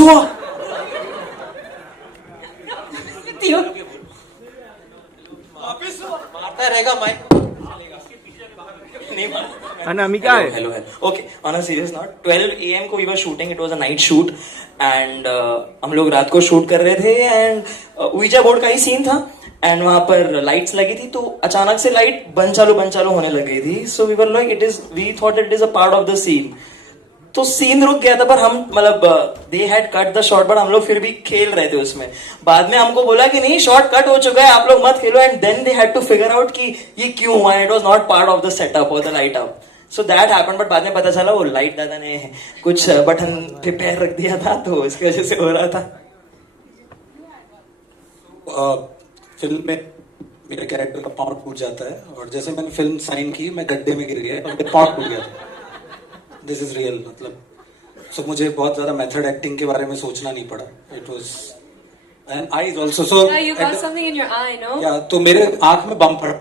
हुआ? वापस हुआ? मारता रहेगा माइक। अनामिका है। Hello. Okay, on a serious note, 12 AM को we were shooting. It was a night shoot and हम लोग रात को शूट कर रहे थे and ouija बोर्ड का ही सीन था and वहाँ पर लाइट्स लगी थी तो अचानक से लाइट बंद चालू होने लग गई थी. So we were like we thought it is a part of the scene. तो सीन रुक गया था पर हम मतलब they had cut the shot but हम लोग फिर भी खेल रहे थे उसमें. बाद में हमको बोला कि नहीं शॉट कट हो चुका है आप लोग मत खेलो and then they had to figure out कि ये क्यों हुआ. It was not part of the setup और the light up. So that happened but बाद में पता चला वो लाइट दादा ने कुछ बटन पे पैर रख दिया था तो इसकी वजह से हो रहा था. फिल्म में मेरे कैरेक्टर का पाँव टूट जाता है और जैसे मैंने फिल्म साइन की मैं गड्ढे में गिर गया और मेरा पाँव टूट गया था. This is real. मतलब सो मुझे बहुत ज्यादा मेथड एक्टिंग के बारे में सोचना नहीं पड़ा. It was and eyes also. So you got something in your eye, no? या तो मेरे आंख में बम पड़ा.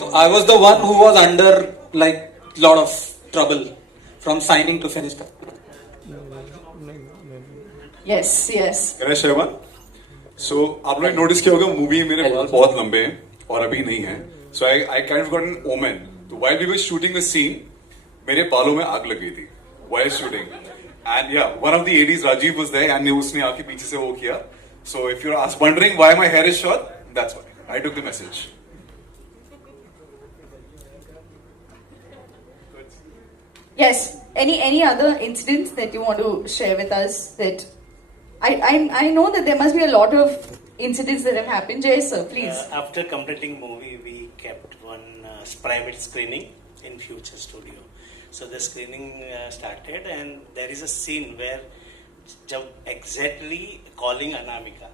So I was the one who was under like lot of trouble from signing to finish. Yes, yes. Can I share one? So आप लोग notice किया होगा मूवी मेरे बाल बहुत लंबे हैं और अभी नहीं है. So I kind of got an omen. So while we were shooting the scene, मेरे बालों में आग लग गई थी while shooting. And yeah, one of the ADs Rajiv was there and उसने आके पीछे से वो किया. So if you're wondering why my hair is short, that's why. I took the message. Yes. Any other incidents that you want to share with us? That I know that there must be a lot of incidents that have happened. Jay sir, please. After completing movie, we kept one private screening in Future Studio. So the screening started, and there is a scene where जब exactly calling Anamika,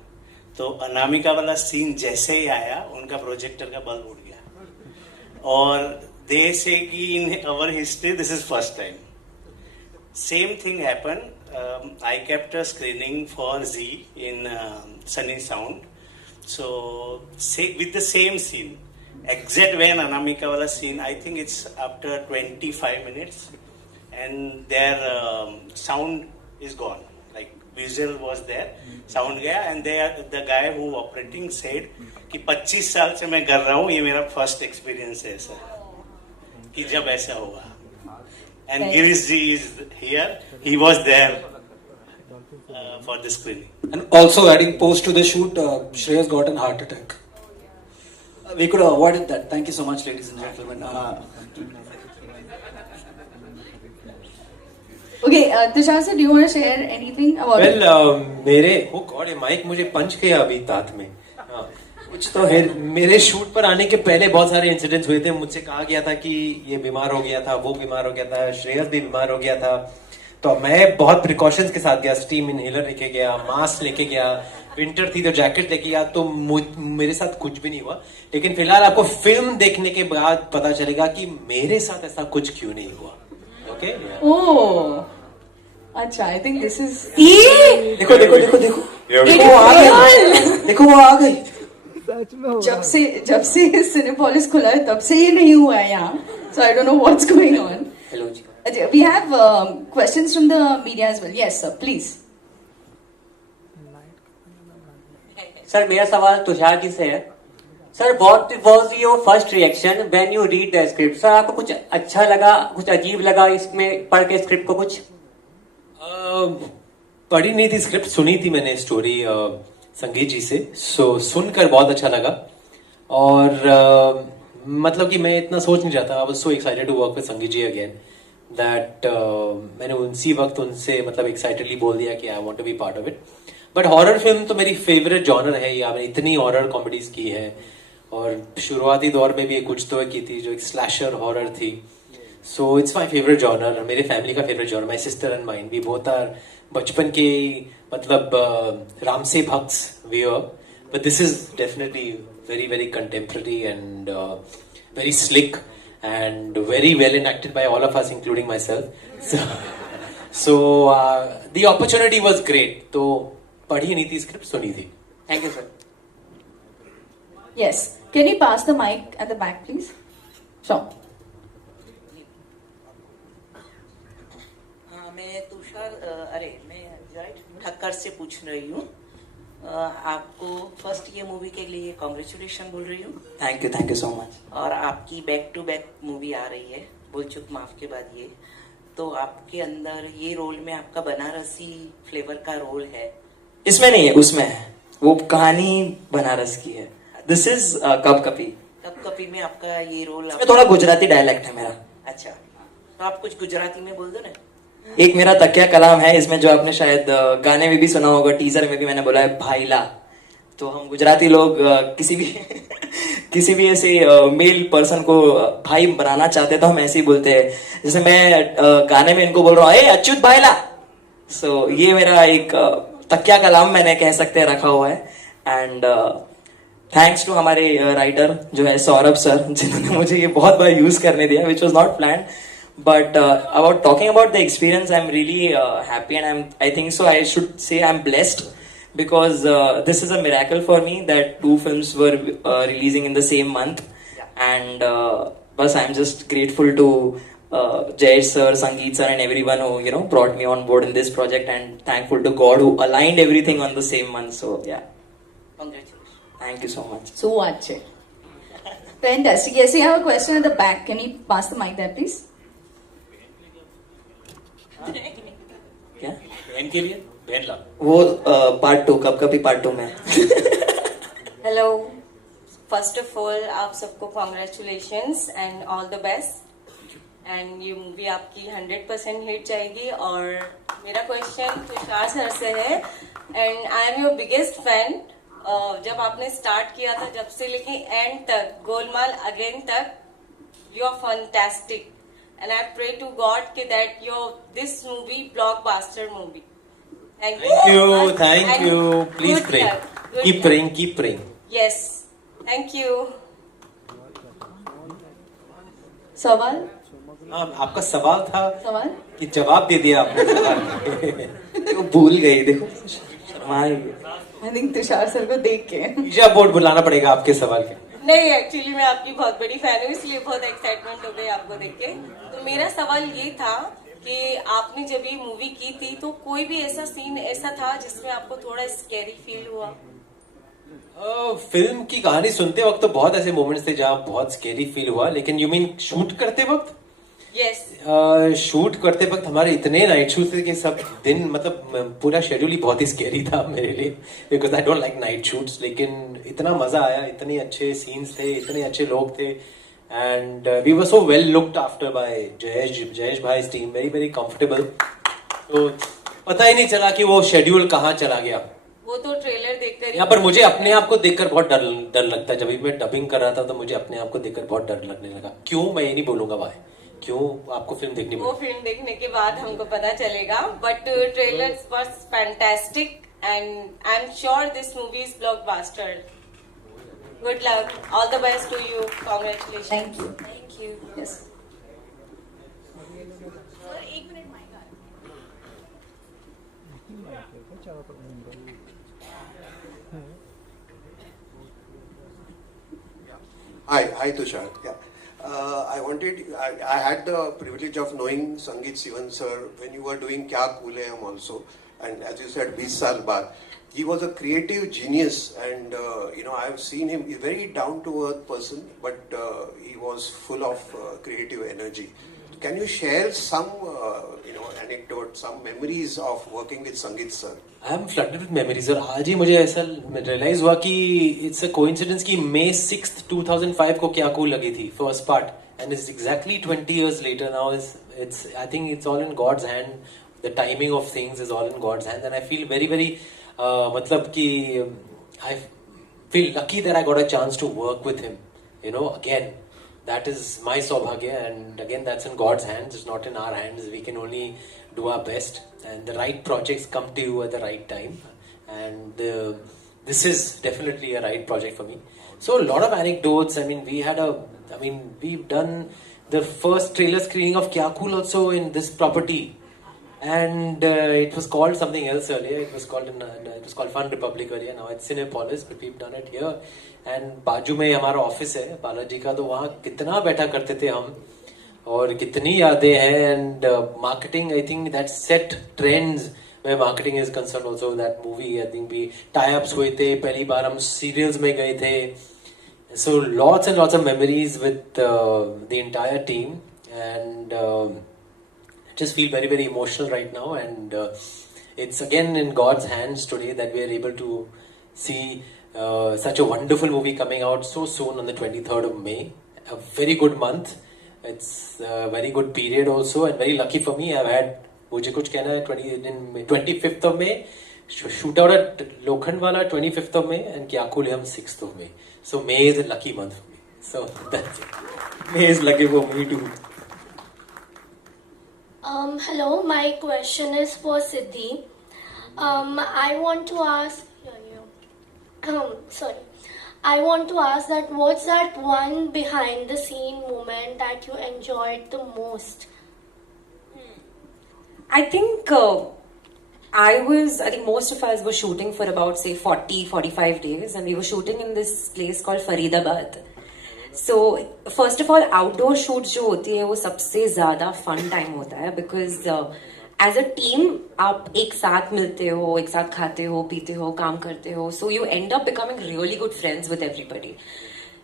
तो अनामिका वाला scene जैसे ही आया उनका projector का bulb उड़ गया और they say कि in our history this is first time. Same thing happened. I kept a screening for Z in Sunny Sound. So with the same scene, exact when Anamika wala scene, I think it's after 25 minutes, and their sound is gone. Like visual was there, sound गया, and the guy who operating said कि 25 साल से मैं कर रहा हूँ ये मेरा first experience है सर कि जब ऐसा हुआ. And Girish ji is here. He was there for the screening. And also adding post to the shoot, Shreyas got an heart attack. We could have avoided that. Thank you so much, ladies and gentlemen. Okay, Tushar sir, do you want to share anything about it? Well, मेरे oh God, ये mic मुझे पंच किया अभी दांत में. कुछ तो है. मेरे शूट पर आने के पहले बहुत सारे इंसिडेंट्स हुए थे. मुझसे कहा गया था कि ये बीमार हो गया था, वो बीमार हो गया था, श्रेयस भी बीमार हो गया था. तो मैं बहुत प्रिकॉशंस के साथ गया. स्टीम इनहेलर लेके गया, मास्क लेके गया, विंटर थी तो जैकेट लेके गया. तो मेरे साथ कुछ भी नहीं हुआ. लेकिन फिलहाल आपको फिल्म देखने के बाद पता चलेगा कि मेरे साथ ऐसा कुछ क्यों नहीं हुआ. ओके? Oh, अच्छा. I think this is. देखो देखो देखो देखो Yeah, वो आ गई. देखो वो आ गई. जब से सिनेपोलिस खुला है तब से ये नहीं हुआ है यहाँ. So I don't know what's going on. Hello जी. We have questions from the media as well. Yes, sir, please. Sir मेरा सवाल तुषार जी से है. Sir what was your first reaction when you read the script? Sir आपको कुछ अच्छा लगा, कुछ अजीब लगा इसमें पढ़ के स्क्रिप्ट को? कुछ पढ़ी नहीं थी स्क्रिप्ट, सुनी थी मैंने स्टोरी संगीत जी से. सो सुनकर बहुत अच्छा लगा. और मतलब कि मैं इतना सोच नहीं रहा था. I was so excited to work with Sangeet ji again that मैंने उसी वक्त उनसे मतलब एक्साइटेडली बोल दिया कि I want to be part of it. But horror film तो मेरी फेवरेट जॉनर है. या मैंने इतनी हॉरर कॉमेडीज की है और शुरुआती दौर में भी कुछ तो की थी जो एक स्लैशर हॉरर थी. So it's my favourite genre. मेरे फैमिली का favourite genre. My sister and mind we both are बचपन के मतलब रामसे भक्स we are. But this is definitely very very contemporary and very slick and very well enacted by all of us including myself. So the opportunity was great. तो पढ़ी नहीं थी script, सुनी थी. Thank you sir. Yes. Can you pass the mic at the back, please? Sure. मैं Joy Thakkar से पूछ रही हूँ। आपको फर्स्ट ये मूवी के लिए कॉन्ग्रेचुलेशन बोल रही हूँ। Thank you so much. और आपकी बैक टू बैक मूवी आ रही है, बोल चुप माफ के बाद ये, तो आपके अंदर ये रोल में आपका बनारसी फ्लेवर का रोल है। इसमें नहीं है, उसमें है। वो कहानी बनारस की है। दिस इज कप कपी। कब कभी में आपका ये रोल इसमें थोड़ा गुजराती डायलेक्ट है मेरा। अच्छा, तो आप कुछ गुजराती में बोल दो ना। एक मेरा तकिया कलाम है इसमें, जो आपने शायद गाने में भी सुना होगा, टीजर में भी मैंने बोला है भाईला। तो हम गुजराती लोग किसी भी किसी भी ऐसे मेल पर्सन को भाई बनाना चाहते हैं तो हम ऐसे ही बोलते हैं। जैसे मैं गाने में इनको बोल रहा हूँ, ए अच्युत भाईला। सो ये मेरा एक तकिया कलाम मैंने कह सकते हैं रखा हुआ है। एंड थैंक्स टू हमारे राइटर जो है सौरभ सर, जिन्होंने मुझे ये बहुत बार यूज करने दिया, which was not plan. But about talking about the experience, I'm really happy, and I think so I should say I'm blessed, because this is a miracle for me that 2 films were releasing in the same month. And but I'm just grateful to Jayesh sir, Sangeet sir, and everyone who brought me on board in this project, and thankful to God who aligned everything on the same month. So yeah, Congratulations. thank you so much. So watch it. Fantastic. Yes, you have a question at the back. Can you pass the mic there, please? क्या बहन के लिए बहन ला वो part 2 कब कभी part 2 में hello, first of all आप सबको congratulations and all the best. And ये मूवी आपकी 100% हिट जाएगी। और मेरा क्वेश्चन तुषार सर से है, and I am your biggest fan. जब आपने स्टार्ट किया था, जब से लेके एंड तक, गोलमाल अगेन तक, you are fantastic. And I pray to God that this movie blockbuster movie. Thank Thank you. Please Good pray. luck. Good Keep luck. praying. Keep praying. Yes. Thank you. सवाल हाँ, आपका सवाल था सवाल कि जवाब दे दिया आपने सवाल। वो भूल गई, देखो शर्मा रही है। आई थिंक तुषार सर को देख के ईजा बोर्ड बुलाना पड़ेगा आपके सवाल के। नहीं, एक्चुअली मैं आपकी बहुत बड़ी फैन हूँ, इसलिए बहुत एक्साइटमेंट हो गई आपको देख के। तो मेरा सवाल ये था कि आपने जब ये मूवी की थी तो कोई भी ऐसा सीन ऐसा था जिसमें आपको थोड़ा स्कैरी फील हुआ? फिल्म की कहानी सुनते वक्त तो बहुत ऐसे मोमेंट्स थे जहाँ बहुत स्केरी फील हुआ, लेकिन यू मीन शूट करते वक्त? यस। शूट करते वक्त हमारे इतने नाइट शूट थे कि सब दिन, मतलब पूरा शेड्यूल ही बहुत ही स्केरी था मेरे लिए, because I don't like night shoots. लेकिन इतना मजा आया, इतने अच्छे सीन्स थे, इतने अच्छे लोग थे, and we were so well looked after by Jayesh bhai team, very very comfortable. तो पता ही नहीं चला कि वो शेड्यूल कहाँ चला गया। वो तो ट्रेलर देखकर ही। यहाँ पर मुझे अपने आप को देखकर बहुत डर लगता है। जब भी मैं डबिंग कर रहा था तो मुझे अपने आप को देखकर बहुत डर लगने लगा। क्यों, मैं ये नहीं बोलूंगा वाई, क्यों आपको फिल्म देखनी वो पड़ी। फिल्म देखने के बाद हमको पता चलेगा, but trailer was fantastic and I am sure this movie is blockbuster. Good luck, all the best to you, congratulation. Thank you. Thank you. Yes Hi, Tushar. Yeah. I had the privilege of knowing Sangeet Sivan sir when you were doing Kya Cool Hai Hum also, and as you said, 20 saal baad. He was a creative genius, and I've seen him. He's a very down-to-earth person, but he was full of creative energy. Can you share some, anecdote, some memories of working with Sangeet sir? I am flooded with memories. और आज ही मुझे ऐसा realise हुआ कि it's a coincidence कि May 6th 2005 को क्या cool लगी थी first part, and it's exactly 20 years later now. It's I think it's all in God's hand. The timing of things is all in God's hand, and I feel very very मतलब कि I feel lucky that I got a chance to work with him. Again, that is my saubhagya, and again that's in God's hands. It's not in our hands. We can only do our best, and the right projects come to you at the right time, and this is definitely a right project for me. So a lot of anecdotes. We've done the first trailer screening of Kya Cool also in this property, and it was called something else earlier. It was called Fun Republic earlier. Now it's Cinepolis, but we've done it here. And बाजू में हमारा office है बालाजी का, तो वहाँ कितना बैठा करते थे हम, और कितनी यादें हैं and marketing I think that set trends where marketing is concerned also that movie I think we tie-ups हुए थे पहली बार हम serials में गए थे so lots and lots of memories with the entire team and just feel very very emotional right now and it's again in God's hands today that we are able to see such a wonderful movie coming out so soon on the 23rd of May a very good month it's a very good period also and very lucky for me I've had मुझे कुछ कहना है 25th of May shoot out at Lokhandwala 25th of May and Kyakule हम 6th of May so May is a lucky month for me so that's it May is lucky for me too. Hello, my question is for Siddhi. I want to ask. Sorry. I want to ask that what's that one behind the scene moment that you enjoyed the most? I think most of us were shooting for about say 40-45 days and we were shooting in this place called Faridabad. So first of all outdoor shoots जो होती है वो सबसे ज़्यादा fun time होता है because as a team आप एक साथ मिलते हो एक साथ खाते हो पीते हो काम करते हो so you end up becoming really good friends with everybody.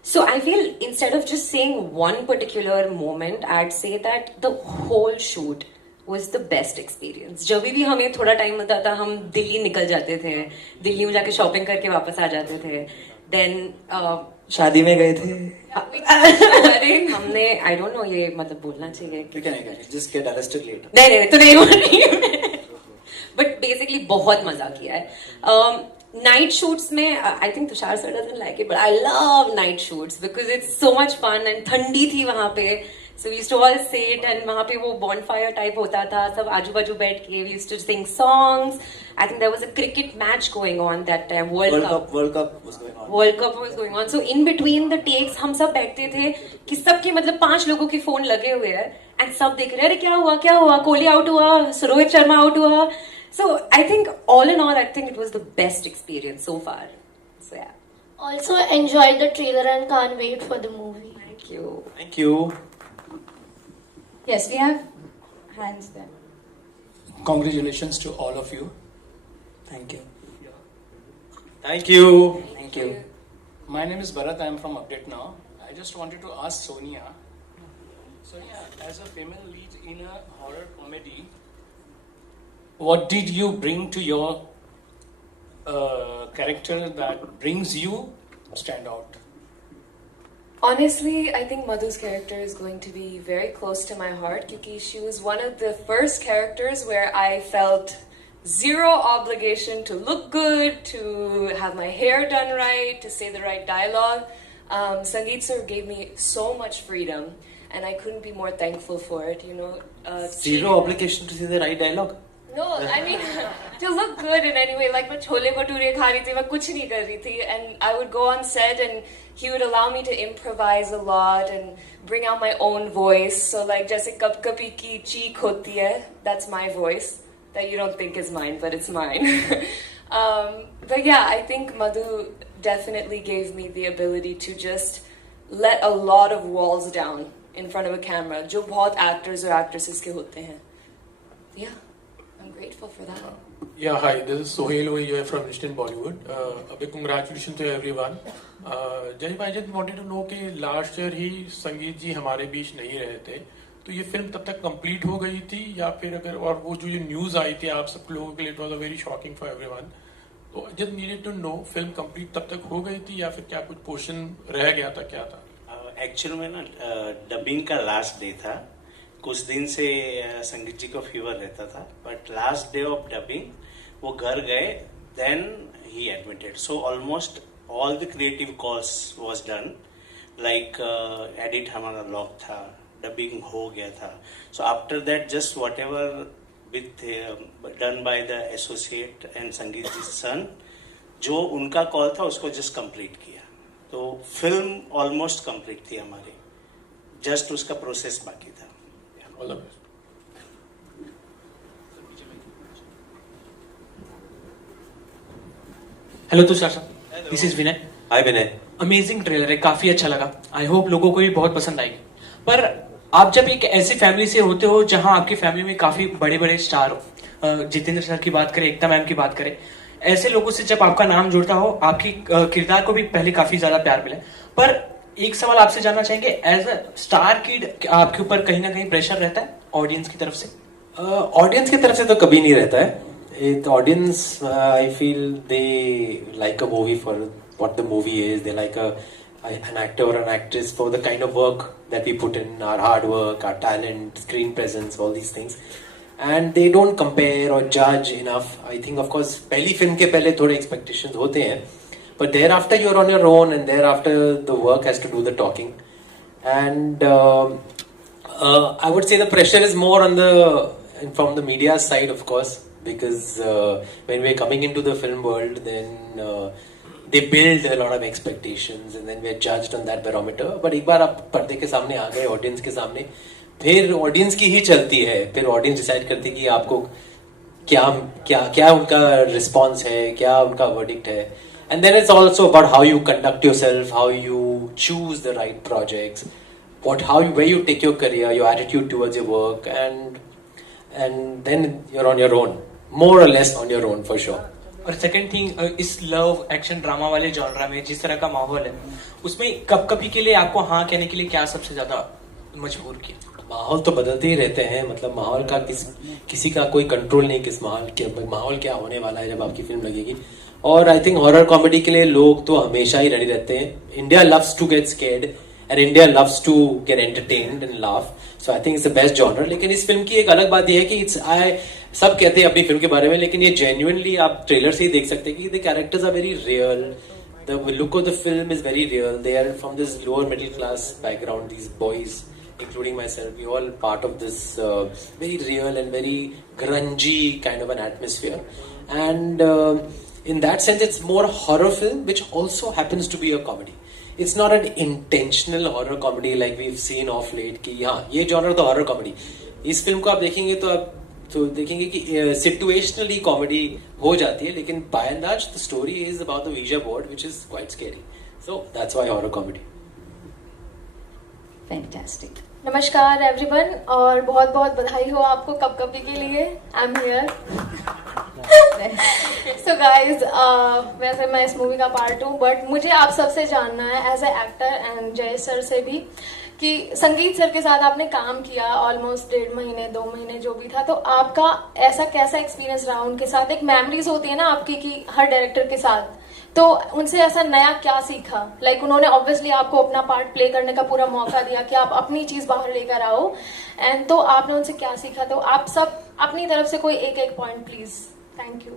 So I feel instead of just saying one particular moment I'd say that the whole shoot was the best experience. जब भी हमें थोड़ा टाइम मिलता था हम दिल्ली निकल जाते थे दिल्ली में जाके शॉपिंग करके वापस आ जाते थे then शादी में गए थे अरे हमने I don't know ये मतलब बोलना चाहिए क्या नहीं करें just get arrested later नहीं तो नहीं बोल रही हूँ but basically बहुत मजा किया है night shoots में I think Tushar sir doesn't like it but I love night shoots because it's so much fun and ठंडी थी वहाँ पे so we used to all sit and वहाँ पे वो bonfire type होता था सब आजू बाजू बैठ के we used to sing songs I think there was a cricket match going on that time World Cup was going on so in between the takes हम सब बैठते थे कि सबके मतलब 5 लोगों के फोन लगे हुए हैं and सब देख रहे अरे क्या हुआ कोहली आउट हुआ रोहित शर्मा आउट हुआ so I think all in all I think it was the best experience so far so yeah Also enjoyed the trailer and can't wait for the movie. thank you Yes, we have hands there. Congratulations to all of you. Thank you. thank you Thank you. My name is Bharat. I am from Update Now. I just wanted to ask Sonia. Sonia, as a female lead in a horror comedy, what did you bring to your character that brings you stand out? Honestly, I think Madhu's character is going to be very close to my heart because she was one of the first characters where I felt zero obligation to look good, to have my hair done right, to say the right dialogue. Sangeet sir gave me so much freedom and I couldn't be more thankful for it, you know. zero obligation to say the right dialogue No, I mean to look good in any way. Like मैं छोले भटूरे खा रही थी, मैं कुछ नहीं कर रही थी, and I would go on set and he would allow me to improvise a lot and bring out my own voice. So like जैसे कप कपी की चीख होती है, that's my voice that you don't think is mine, but it's mine. But yeah, I think Madhu definitely gave me the ability to just let a lot of walls down in front of a camera, जो बहुत actors और actresses के होते हैं. Yeah. I'm grateful for that. Yeah, hi, this is Sohail over here from Instant Bollywood. A big congratulations to everyone. Jai, I just wanted to know कि last year ही संगीत जी हमारे बीच नहीं रहे थे तो ये फिल्म तब तक कंप्लीट हो गई थी या फिर अगर और वो जो ये न्यूज़ आई थी आप सब लोगों के लिए it was a very shocking for everyone तो just needed to know film complete तब तक हो गई थी या फिर क्या कुछ पोर्शन रह गया था क्या था एक्चुअल में ना डबिंग का लास्ट डे था कुछ दिन से संगीत जी को फीवर रहता था but last day of dubbing वो घर गए then he admitted so almost all the creative calls was done like edit हमारा लॉक था डबिंग हो गया था so after that just whatever with done by the associate and Sangeet ji सन जो उनका कॉल था उसको जस्ट कंप्लीट किया तो फिल्म ऑलमोस्ट कंप्लीट थी हमारी जस्ट उसका प्रोसेस बाकी था All the best. Hello Tushar sir this is Vinay hi Vinay amazing trailer है काफी अच्छा लगा आई होप लोगों को भी बहुत पसंद आएगी पर आप जब एक ऐसी फैमिली से होते हो जहां आपकी फैमिली में काफी बड़े बड़े स्टार हो, जितेंद्र सर की बात करें, एकता मैम की बात करें, ऐसे लोगों से जब आपका नाम जुड़ता हो, आपकी किरदार को भी पहले काफी ज्यादा प्यार मिले, पर एक सवाल आपसे जानना चाहेंगे, एज अ स्टार किड आपके ऊपर कहीं ना कहीं प्रेशर रहता है ऑडियंस की तरफ से? ऑडियंस की तरफ से तो कभी नहीं रहता है. It audience, I feel they like a movie for what the movie is. They like an actor or an actress for the kind of work that we put in, our hard work, our talent, screen presence, all these things. And they don't compare or judge enough. I think, of course, पहली film के पहले थोड़े expectations होते हैं, but thereafter you're on your own, and thereafter the work has to do the talking. And I would say the pressure is more on from the media side, of course. Because when we're coming into the film world, then they build a lot of expectations and then we're judged on that barometer. But एक बार आप पर्दे के सामने आ गए, audience के सामने, फिर audience की ही चलती है. फिर ऑडियंस डिसाइड करती है कि आपको क्या क्या क्या उनका रिस्पॉन्स है, क्या उनका वर्डिक्ट है. And then it's also about how you conduct yourself, how you choose the right projects, where you take your career, your attitude towards your work, and then you're on your own. More or less on your own, for sure. और second thing, इस love action drama वाले genre में जिस तरह का माहौल है, उसमें कभी के लिए आपको हाँ कहने के लिए क्या सबसे ज्यादा मजबूर किया? माहौल तो बदलते ही रहते हैं. मतलब माहौल का किसी का कोई कंट्रोल नहीं, किस माहौल क्या होने वाला है जब आपकी फिल्म लगेगी. और आई थिंक हॉरर कॉमेडी के लिए लोग तो हमेशा ही रेडी रहते हैं. India loves to get scared and India loves to get entertained and laugh. So I think it's the best genre. लेकिन इस फिल्म की एक अलग बात यह है कि सब कहते हैं अपनी फिल्म के बारे में, लेकिन ये genuinely आप ट्रेलर से ही देख सकते हैं कि the characters are very real. The look of the film is very real. They are from this lower middle class background. These boys, including myself, we all part of this very real and very grungy kind of an atmosphere. And in that sense, it's more horror film, which also happens to be a comedy. It's not an intentional horror comedy like we've seen of late कि हाँ ये genre तो horror comedy. इस film को आप देखेंगे तो आप देखेंगे कि situationally comedy हो जाती है, लेकिन by and large the story is about the Ouija board, which is quite scary. So that's why horror comedy. Fantastic. नमस्कार एवरीवन, और बहुत बहुत बधाई हो आपको कपकपी के लिए. I am here. So guys, वैसे मैं इस मूवी का पार्ट हूँ, बट मुझे आप सबसे जानना है एज ए एक्टर एंड जय सर से भी कि संगीत सर के साथ आपने काम किया ऑलमोस्ट 1.5 महीने 2 महीने जो भी था, तो आपका ऐसा कैसा एक्सपीरियंस रहा उनके साथ? एक मेमोरीज होती है ना आपकी कि हर डायरेक्टर के साथ, तो उनसे ऐसा नया क्या सीखा? लाइक उन्होंने ऑब्वियसली आपको अपना पार्ट प्ले करने का पूरा मौका दिया कि आप अपनी चीज बाहर लेकर आओ, एंड तो आपने उनसे क्या सीखा? तो आप सब अपनी तरफ से कोई एक point please. Thank you.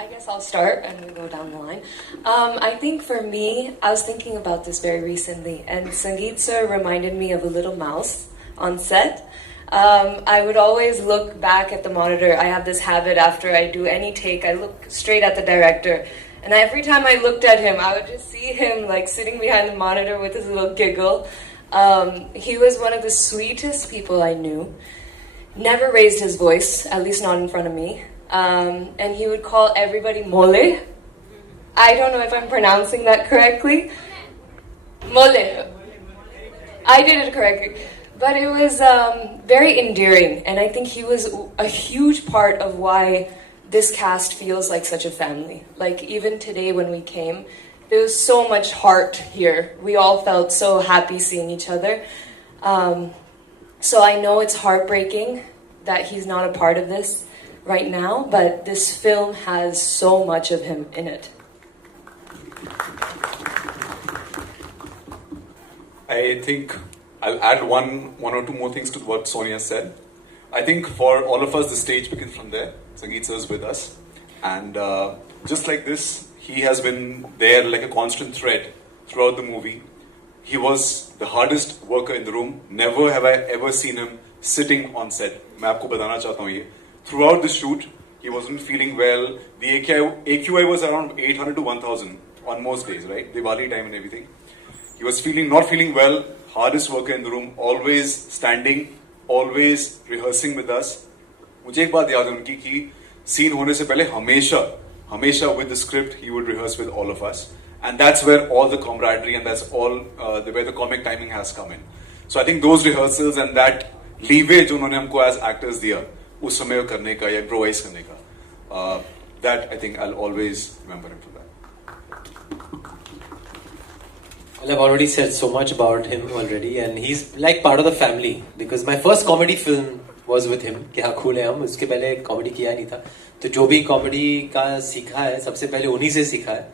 I guess I'll start and we'll go down the line. I think for me, I was thinking about this very recently, and Sangeet sir reminded me of a little mouse on set. I would always look back at the monitor. I have this habit after I do any take, I look straight at the director. And every time I looked at him, I would just see him like sitting behind the monitor with his little giggle. He was one of the sweetest people I knew. Never raised his voice, at least not in front of me. And he would call everybody Mole. I don't know if I'm pronouncing that correctly. Mole. I did it correctly. But it was very endearing, and I think he was a huge part of why this cast feels like such a family. Like even today when we came, there was so much heart here. We all felt so happy seeing each other. So I know it's heartbreaking that he's not a part of this right now, but this film has so much of him in it. I think I'll add one or two more things to what Sonia said. I think for all of us, the stage begins from there. Sangeet sir is with us. And just like this, he has been there like a constant thread throughout the movie. He was the hardest worker in the room. Never have I ever seen him sitting on set. मैं आपको बताना चाहता हूँ ये. Throughout the shoot, he wasn't feeling well. The AQI was around 800 to 1000 on most days, right? Diwali time and everything. He was not feeling well. Hardest worker in the room. Always standing. Always rehearsing with us. मुझे एक बात याद है उनकी कि scene होने से पहले हमेशा with the script he would rehearse with all of us. and that's where all the camaraderie and that's all where the comic timing has come in. So I think those rehearsals and that leeway जो उन्होंने हमको as actors दिया उस समय करने का या improvise करने का, that I think I'll always remember him for that. Well, I've already said so much about him already, and he's like part of the family because my first comedy film was with him. क्या cool है हम, उसके पहले comedy किया नहीं था, तो जो भी comedy का सीखा है सबसे पहले उन्हीं से सीखा है,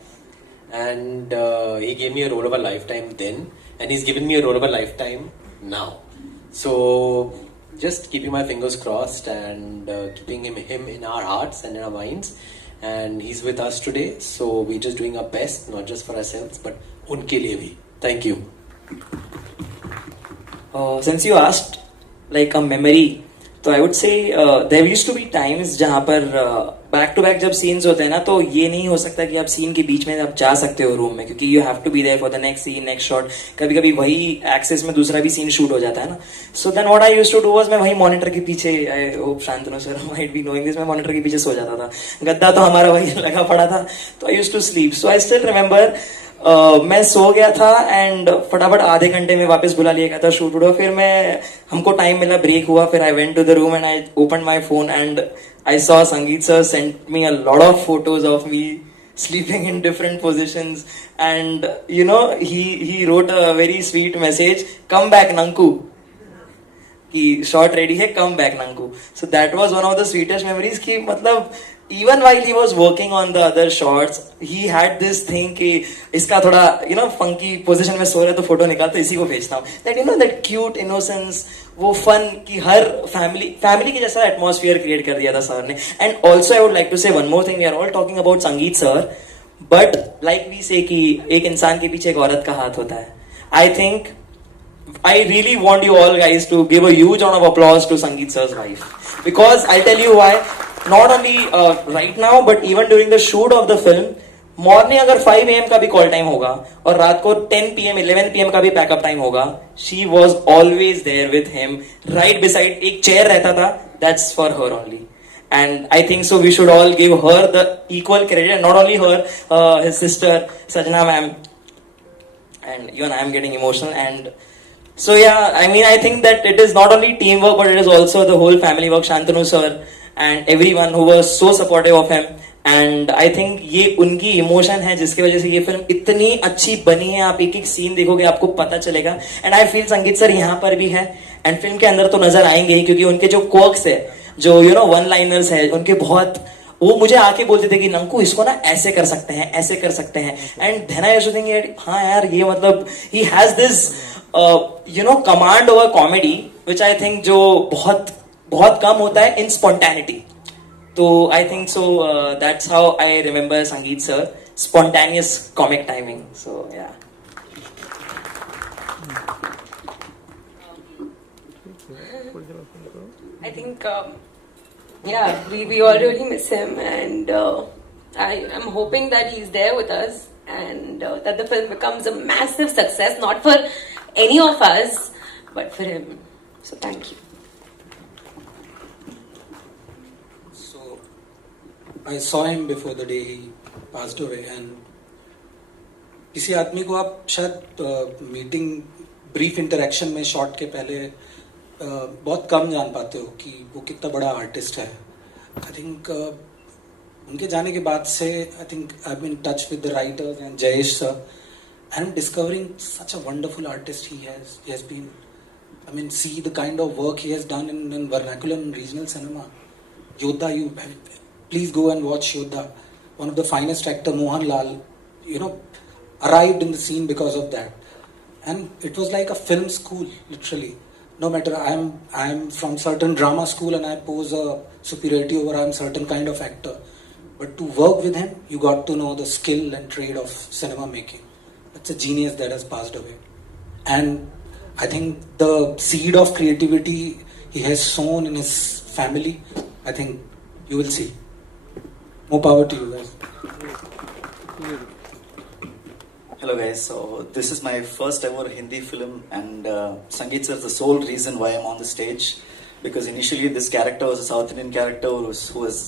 and he gave me a role of a lifetime then, and he's given me a role of a lifetime now. So just keeping my fingers crossed and keeping him in our hearts and in our minds, and he's with us today. So we're just doing our best, not just for ourselves, but उनके लिए भी. Thank you. Since you asked like a memory, तो I would say there used to be times जहाँ पर back to back जब scenes होते हैं ना, तो ये नहीं हो सकता कि आप scene के बीच में आप जा सकते हो रूम में, क्योंकि you have to be there for the next scene, next shot. कभी कभी वही एक्सेस में दूसरा भी scene shoot हो जाता है ना. So then what I used to do was मैं वही monitor के पीछे, I hope Shantanu sir might be knowing this, मैं monitor के पीछे सो जाता था. गद्दा तो हमारा वही लगा पड़ा था, तो I used to sleep. So I still remember मैं सो गया था एंड फटाफट आधे घंटे में वापस बुला लिया गया था शूट हुआ. फिर मैं हमको टाइम मिला, ब्रेक हुआ, फिर I went to the room and I open my phone and I saw Sangeet sir sent me a lot of photos of me sleeping in different positions, and you know he wrote a very sweet message, come back Nanku, कि shot ready है, come back Nanku. So that was one of the sweetest memories कि मतलब even while he was working on the other shots, he had this thing कि इसका थोड़ा you know funky position में सो रहा है तो फोटो निकाल तो इसी को भेजता हूँ. That you know that cute innocence, वो fun कि हर family की जैसा atmosphere create कर दिया था सर ने. And also I would like to say one more thing. We are all talking about संगीत sir, but like we say कि एक इंसान के पीछे एक औरत का हाथ होता है. I think I really want you all guys to give a huge round of applause to Sangeet sir's wife, because I'll tell you why. Not only right now, but even during the shoot of the film, morning अगर 5 AM का भी call time होगा और रात को 10 PM 11 PM का भी pack up time होगा, she was always there with him, right beside. एक चेयर रहता था, that's for her only. And I think so we should all give her the equal credit, and not only her, his sister Sajna ma'am, and even I am getting emotional. And so yeah, I mean, I think that it is not only teamwork, but it is also the whole family work. Shantanu sir and everyone who was so supportive of him. And I think ये उनकी emotion है जिसकी वजह से ये film इतनी अच्छी बनी है. आप एक एक सीन देखोगे आपको पता चलेगा. एंड आई फील संगीत सर यहाँ पर भी है एंड फिल्म के अंदर तो नजर आएंगे ही, क्योंकि उनके जो क्वर्क्स है, जो यू नो वन लाइनर्स है उनके बहुत, वो मुझे आके बोलते थे कि नंकू इसको ना ऐसे कर सकते हैं, ऐसे कर सकते हैं. And then I used to think हाँ यार ये मतलब he has this you know command over comedy which I think जो बहुत बहुत कम होता है इन स्पॉन्टेनिटी. तो I think so that's how I remember Sangeet sir, spontaneous comic timing. So yeah I think, yeah, we all really miss him, and I'm hoping that he's there with us, and that the film becomes a massive success, not for any of us, but for him. So thank you. So I saw him before the day he passed away, and किसी आदमी को आप शायद meeting brief interaction में shot के पहले बहुत कम जान पाते हो कि वो कितना बड़ा आर्टिस्ट है. आई थिंक उनके जाने के बाद से I think I been in touch with the writers and Jayesh sir, and discovering such a wonderful artist he has been. I mean see the kind of work he has done in vernacular and regional cinema. Yodha, you please go and watch Yoddha. One of the finest actor, Mohan Lal, you know, arrived in the scene because of that, and it was like a film school, literally. No matter I'm from certain drama school and I pose a superiority over I'm certain kind of actor, but to work with him, you got to know the skill and trade of cinema making. That's a genius that has passed away, and I think the seed of creativity he has sown in his family, I think you will see. More power to you guys. Hello guys, so this is my first ever Hindi film, and Sangeet sir is the sole reason why I'm on the stage, because initially this character was a South Indian character who was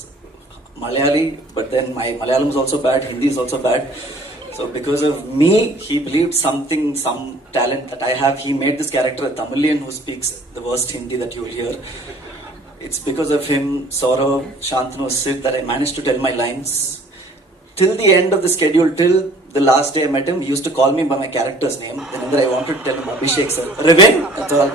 Malayali, but then my Malayalam is also bad, Hindi is also bad, So because of me, he believed some talent that I have. He made this character a Tamilian who speaks the worst Hindi that you will hear. It's because of him, Saurav, Shantanu, Sid, that I managed to tell my lines. Till the end of the schedule, till the last day I met him, he used to call me by my character's name. Whenever I wanted to tell him Abhishek sir, Ravin, that's all.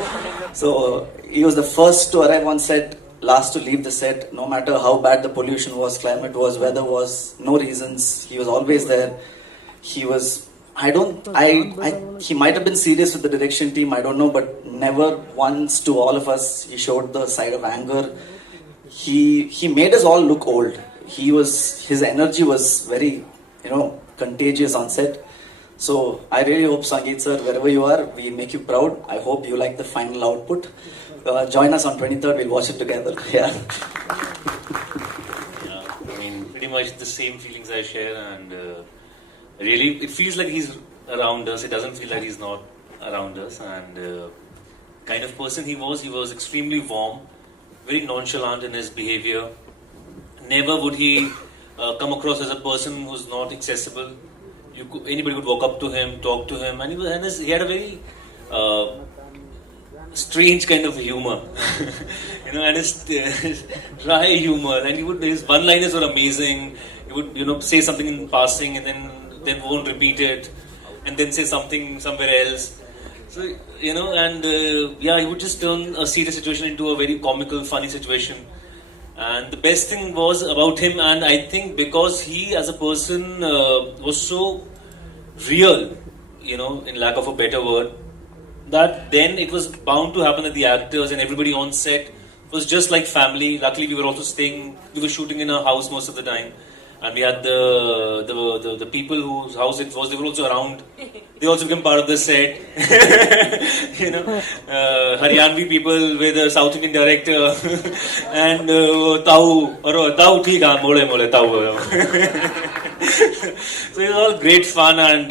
So he was the first to arrive on set, last to leave the set. No matter how bad the pollution was, climate was, weather was, no reasons, he was always there. He was, he might have been serious with the direction team, I don't know, but never once to all of us, he showed the side of anger. He made us all look old. His energy was very, contagious on set. So I really hope, Sangeet sir, wherever you are, we make you proud. I hope you like the final output. Join us on 23rd, we'll watch it together. Yeah. I mean, pretty much the same feelings I share, and really, it feels like he's around us. It doesn't feel like he's not around us. And kind of person he was extremely warm, very nonchalant in his behavior. Never would he come across as a person who's not accessible. Anybody could walk up to him, talk to him, and he had a very strange kind of humor, and his dry humor. And his one-liners were amazing. He would, say something in passing and then won't repeat it, and then say something somewhere else. So, he would just turn a serious situation into a very comical, funny situation. And the best thing was about him, and I think because he as a person was so real, in lack of a better word, that then it was bound to happen that the actors and everybody on set was just like family. Luckily, we were shooting in a house most of the time. And we had the people whose house it was, they were also around. They also became part of the set. Haryanvi people with a South Indian director. And Tau, theek haan, mole, Tau. So it was all great fun, and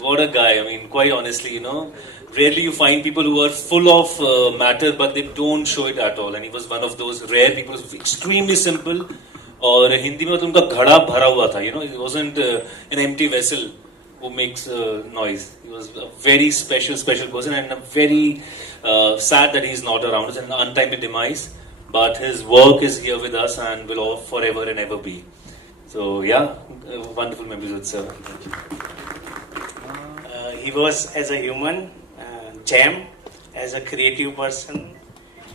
what a guy. I mean, quite honestly, rarely you find people who are full of matter, but they don't show it at all. And he was one of those rare people, extremely simple. और हिंदी में तो उनका घड़ा भरा हुआ था, he wasn't an empty vessel who makes noise. He was a very special person, and I'm very sad that he's not around us, an untimely demise. But his work is here with us and will all forever and ever be. So yeah, wonderful memories with sir. He was, as a human, gem, as a creative person,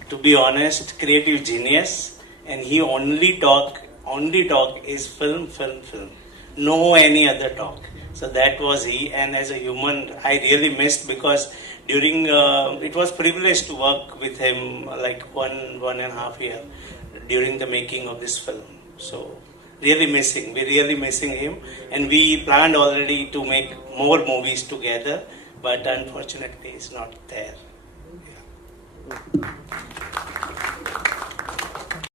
to be honest, creative genius, and he only talk is film. No any other talk. So that was he, and as a human, I really missed, because during it was privileged to work with him like one and a half year during the making of this film. So we're really missing him, and we planned already to make more movies together, but unfortunately, it's not there. Yeah.